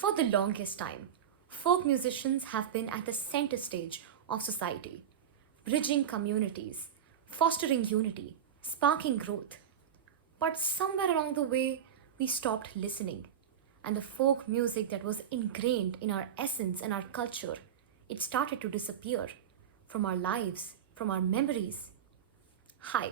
For the longest time, folk musicians have been at the center stage of society, bridging communities, fostering unity, sparking growth. But somewhere along the way, we stopped listening, and the folk music that was ingrained in our essence and our culture, it started to disappear from our lives, from our memories. Hi,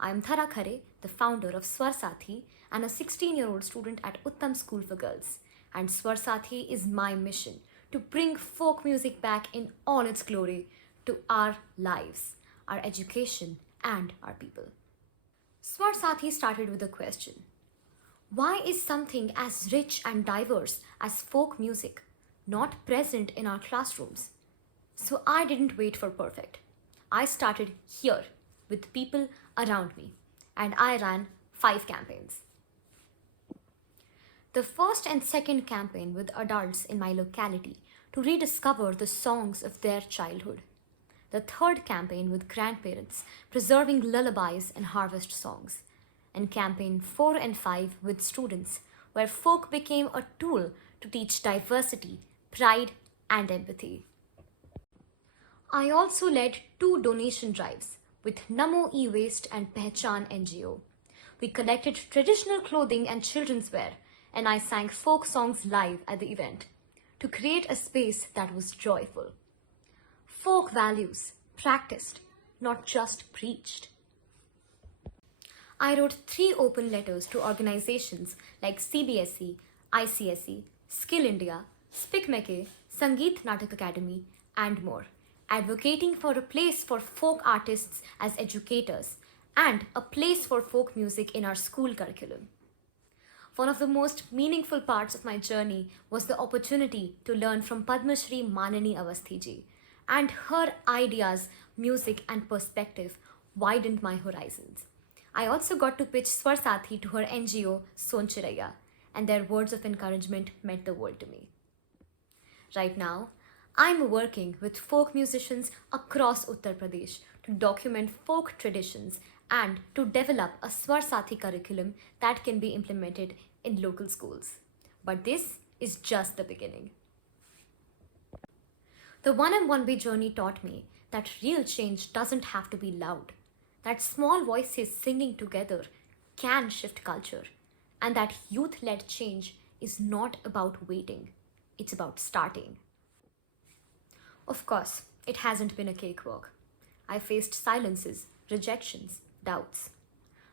I am Dharaa Khare, the founder of SwarSaathi and a 16-year-old student at Uttam School for Girls. And SwarSaathi is my mission to bring folk music back in all its glory to our lives, our education, and our people. SwarSaathi started with a question. Why is something as rich and diverse as folk music not present in our classrooms? So I didn't wait for perfect. I started here with people around me, and I ran 5 campaigns. The first and second campaign with adults in my locality to rediscover the songs of their childhood. The third campaign with grandparents preserving lullabies and harvest songs. And campaign 4 and 5 with students, where folk became a tool to teach diversity, pride, and empathy. I also led 2 donation drives with Namo E-Waste and Pehchan NGO. We collected traditional clothing and children's wear, and I sang folk songs live at the event to create a space that was joyful. Folk values practiced, not just preached. I wrote 3 open letters to organizations like CBSE, ICSE, Skill India, Changemaker, Sangeet Natak Academy, and more, advocating for a place for folk artists as educators and a place for folk music in our school curriculum. One of the most meaningful parts of my journey was the opportunity to learn from Padma Shri Manani Awasthi ji, and her ideas, music, and perspective widened my horizons. I also got to pitch SwarSaathi to her NGO, Sonchiraya, and their words of encouragement meant the world to me. Right now, I'm working with folk musicians across Uttar Pradesh to document folk traditions and to develop a SwarSaathi curriculum that can be implemented in local schools. But this is just the beginning. The 1M1B journey taught me that real change doesn't have to be loud, that small voices singing together can shift culture, and that youth-led change is not about waiting, it's about starting. Of course, it hasn't been a cakewalk. I faced silences, rejections, doubts.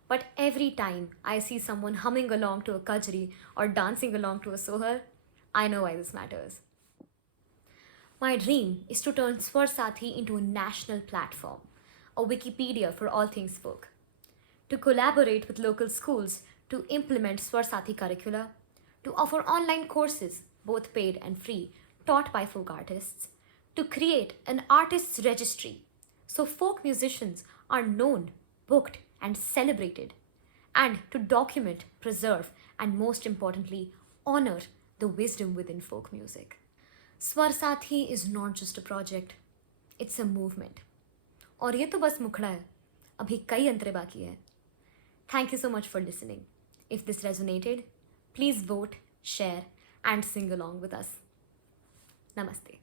But every time I see someone humming along to a kajri or dancing along to a sohar, I know why this matters. My dream is to turn SwarSaathi into a national platform, a Wikipedia for all things folk, to collaborate with local schools to implement SwarSaathi curricula, to offer online courses, both paid and free, taught by folk artists, to create an artists registry so folk musicians are known, booked, and celebrated, and to document, preserve, and most importantly, honor the wisdom within folk music. SwarSaathi is not just a project, it's a movement. और ये तो बस मुखड़ा है, अभी कई अंतरे बाकी हैं. Thank you so much for listening. If this resonated, please vote, share, and sing along with us. Namaste.